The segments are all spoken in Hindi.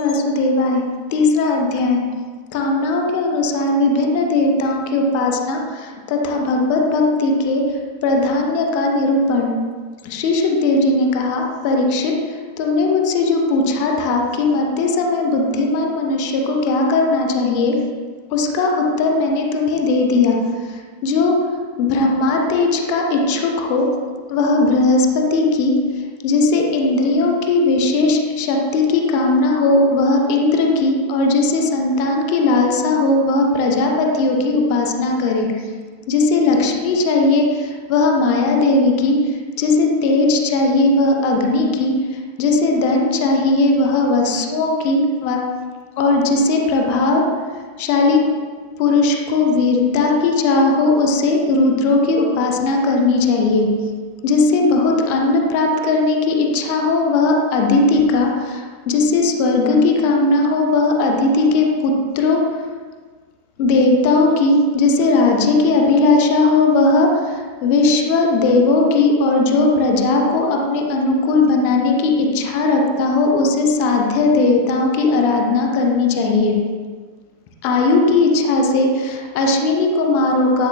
वासुदेवाय। तीसरा अध्याय। कामनाओं के अनुसार विभिन्न देवताओं की उपासना तथा भगवत भक्ति के प्राधान्य का निरूपण। श्री सुखदेव जी ने कहा, परीक्षित, तुमने मुझसे जो पूछा था कि मरते समय बुद्धिमान मनुष्य को क्या करना चाहिए, उसका उत्तर मैंने तुम्हें दे दिया। जो ब्रह्मातेज का इच्छुक हो वह बृहस्पति की, जिसे इंद्रियों की विशेष शक्ति की कामना हो वह इंद्र की, और जिसे संतान की लालसा हो वह प्रजापतियों की उपासना करे। जिसे लक्ष्मी चाहिए वह माया देवी की, जिसे तेज चाहिए वह अग्नि की, जिसे धन चाहिए वह वसुओं की, और जिसे प्रभावशाली पुरुष को वीरता की चाह हो उसे रुद्रों की उपासना करनी चाहिए। जिसे बहुत अन्न प्राप्त करने की इच्छा हो वह अदिति का, जिसे स्वर्ग की कामना हो वह अदिति के पुत्रों देवताओं की, जिसे राज्य की अभिलाषा हो वह विश्व देवों की, और जो प्रजा को अपने अनुकूल बनाने की इच्छा रखता हो उसे साध्य देवताओं की आराधना करनी चाहिए। आयु की इच्छा से अश्विनी कुमारों का,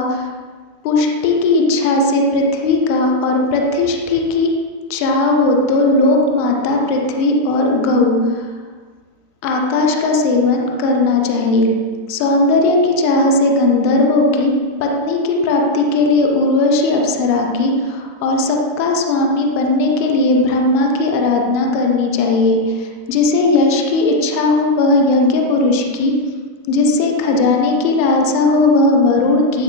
पुष्टि की इच्छा से पृथ्वी का, और प्रतिष्ठि की चाह हो तो लोक माता पृथ्वी और गौ आकाश का सेवन करना चाहिए। सौंदर्य की चाह से गंधर्वों की, पत्नी की प्राप्ति के लिए उर्वशी अप्सरा की, और सबका स्वामी बनने के लिए ब्रह्मा की आराधना करनी चाहिए। जिसे यश की इच्छा हो वह यज्ञ पुरुष की, जिससे खजाने की लालसा हो वह वरुण की,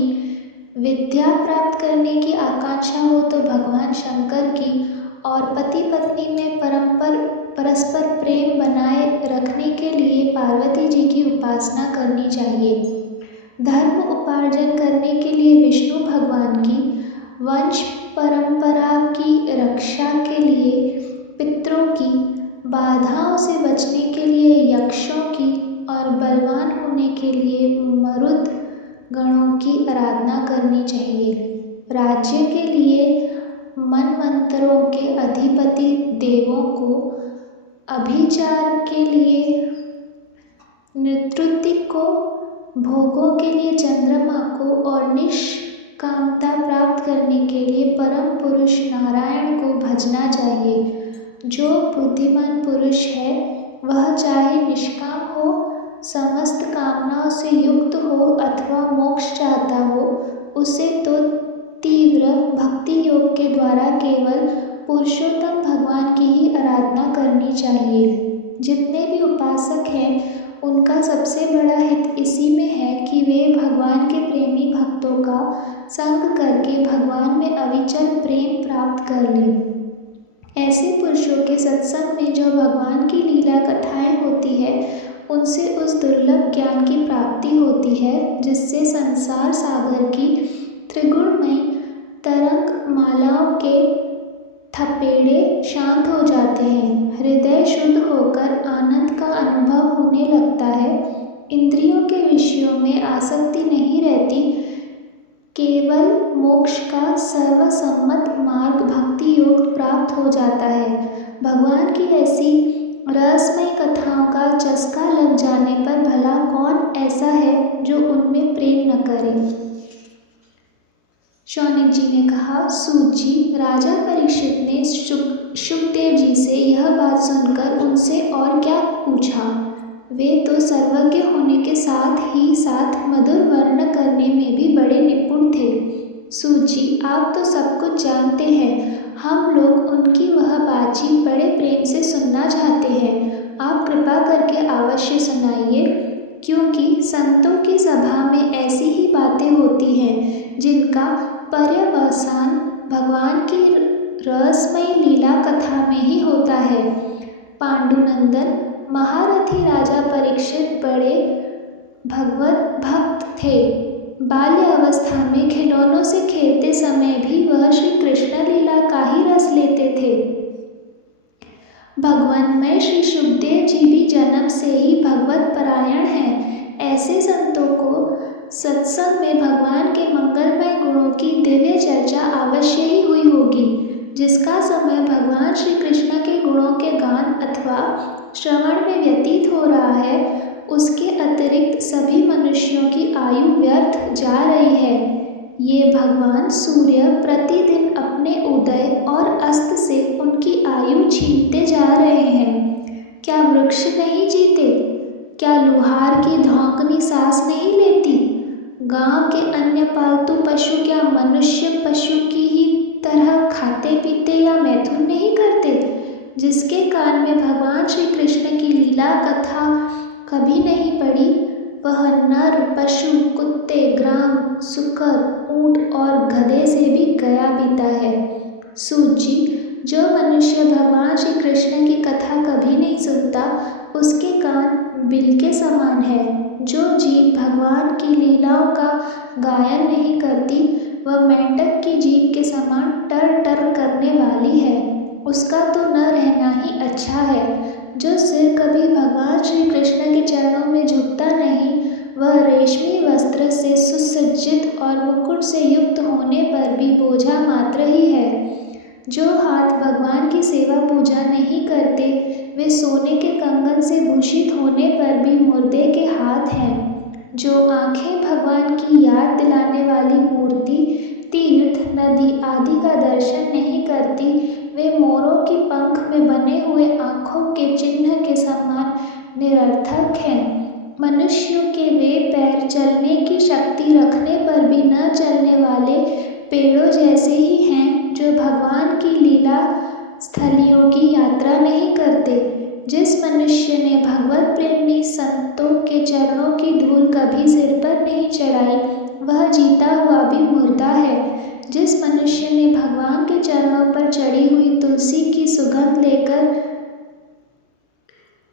विद्या प्राप्त करने की आकांक्षा हो तो भगवान शंकर की, और पति पत्नी में परस्पर प्रेम बनाए रखने के लिए पार्वती जी की उपासना करनी चाहिए। धर्म उपार्जन करने के लिए विष्णु भगवान की, वंश परंपरा की रक्षा के लिए पितरों की, बाधाओं से बचने के लिए यक्षों की, और बलवान होने के लिए मरुद गणों की आराधना करनी चाहिए। राज्य के लिए मनवंतरों के अधिपति देवों को, अभिचार के लिए नृत्युति को, भोगों के लिए चंद्रमा को, और निष्कामता प्राप्त करने के लिए परम पुरुष नारायण को भजना चाहिए। जो बुद्धिमान पुरुष है वह चाहे निष्काम हो, समस्त कामनाओं से युक्त हो अथवा मोक्ष चाहता हो, उसे तो तीव्र भक्ति योग के द्वारा केवल पुरुषोत्तम भगवान की ही आराधना करनी चाहिए। जितने भी उपासक हैं उनका सबसे बड़ा हित इसी में है कि वे भगवान के प्रेमी भक्तों का संग करके भगवान में अविचल प्रेम प्राप्त कर लें। ऐसे पुरुषों के सत्संग में जो भगवान की लीला कथाएं होती है उनसे उस दुर्लभ ज्ञान की प्राप्ति होती है जिससे संसार सागर की त्रिगुणमयी तरंग मालाओं के थपेड़े शांत हो जाते हैं। हृदय शुद्ध होकर आनंद का अनुभव होने लगता है। इंद्रियों के विषयों में आसक्ति नहीं रहती। केवल मोक्ष का सर्वसम्मत मार्ग भक्ति योग प्राप्त हो जाता है। भगवान की ऐसी रहस्यमयी कथाओं का चस्का लग जाने पर भला कौन ऐसा है जो उनमें प्रेम न करे। शौनक जी ने कहा, सूत जी, राजा परीक्षित ने शुकदेव जी से यह बात सुनकर उनसे और क्या पूछा। वे तो सर्वज्ञ होने के साथ ही साथ मधुर वर्ण करने में भी बड़े निपुण थे। सूत जी, आप तो सब कुछ जानते हैं। हम लोग उनकी वह बातचीत बड़े प्रेम से सुनना चाहते हैं। आप कृपा करके अवश्य सुनाइए, क्योंकि संतों की सभा में ऐसी ही बातें होती हैं जिनका पर्यवसान भगवान की रहस्यमयी लीला कथा में ही होता है। पांडुनंदन महारथी राजा परीक्षित बड़े भगवत भक्त थे। बाल्य अवस्था में खिलौनों से खेलते समय भी वह श्री कृष्ण लीला का ही रस लेते थे। भगवानमय श्री सुखदेव जी भी जन्म से ही भगवत परायण हैं। ऐसे संतों को सत्संग में भगवान के मंगलमय गुणों की दिव्य चर्चा अवश्य ही हुई होगी, जिसका समय भगवान श्री कृष्ण के गुणों के गान अथवा श्रवण में व्यतीत हो रहा है, उसके अतिरिक्त सभी मनुष्यों की आयु व्यर्थ जा रही है। ये भगवान सूर्य प्रतिदिन अपने उदय और अस्त से उनकी आयु छीनते जा रहे हैं। क्या वृक्ष नहीं जीते? क्या लुहार की धौंकनी सांस नहीं लेती? गांव के अन्य पालतू पशु क्या मनुष्य पशु की ही तरह खाते पीते या मैथुन नहीं करते? जिसके कान में भगवान श्री कृष्ण की लीला कथा कभी नहीं पड़ी, वह नर पशु कुत्ते ग्राम सुकर ऊंट और गधे से भी गया बीता है। सूत जी, जो मनुष्य भगवान श्री कृष्ण की कथा कभी नहीं सुनता, उसके कान बिल के समान है। जो जीव भगवान की लीलाओं का गायन नहीं करती, वह मेंढक की जीभ के समान टर टर करने वाली है। उसका तो न रहना ही अच्छा है। जो सिर कभी भगवान श्री कृष्ण के चरणों में झुकता नहीं, वह रेशमी वस्त्र से सुसज्जित और मुकुट से युक्त होने पर भी बोझा मात्र ही है। जो हाथ भगवान की सेवा पूजा नहीं करते, वे सोने के कंगन से भूषित होने पर भी मुर्दे के हाथ हैं। जो आंखें भगवान की याद दिलाने वाली मूर्ति, तीर्थ, नदी आदि का दर्शन नहीं करती, वे मोरों की पंख में बने हुए आँखों के चिन्ह के समान निरर्थक हैं। मनुष्यों के वे पैर चलने की शक्ति रखने पर भी न चलने वाले पेड़ों जैसे ही हैं, जो भगवान की लीला स्थलियों की यात्रा नहीं करते। जिस मनुष्य ने भगवत प्रेमी संतों के चरणों की धूल कभी सिर पर नहीं चढ़ाई, वह जीता हुआ भी मुर्दा है। जिस मनुष्य ने भगवान के चरणों पर चढ़ी हुई तुलसी की सुगंध लेकर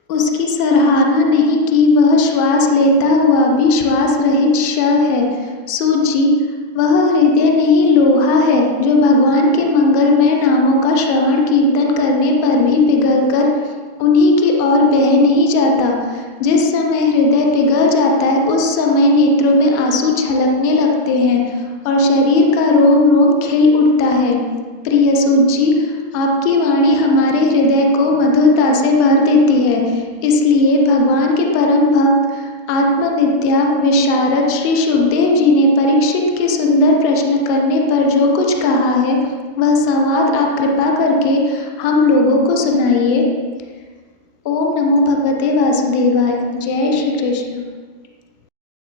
उसकी सराहना नहीं की, वह श्वास लेता हुआ भी श्वास रहित शव है। सूत जी, वह हृदय नहीं लोहा है, जो भगवान के मंगलमय नामों का श्रवण कीर्तन करने पर भी पिघलकर उन्हीं की ओर बह नहीं जाता। जिस समय हृदय पिघल जाता है, उस समय नेत्रों में आंसू छलकने लगते हैं और शरीर का रोम रोम खिल उठता है। प्रिय सूत जी, आपकी वाणी हमारे हृदय को मधुरता से भर देती है। इसलिए भगवान के परम भक्त आत्मविद्या विशारद श्री शुकदेव जी ने परीक्षित के सुंदर प्रश्न करने पर जो कुछ कहा है, वह संवाद आप कृपा करके हम लोगों को सुनाइए। ओम नमो भगवते वासुदेवाय। जय श्री कृष्ण।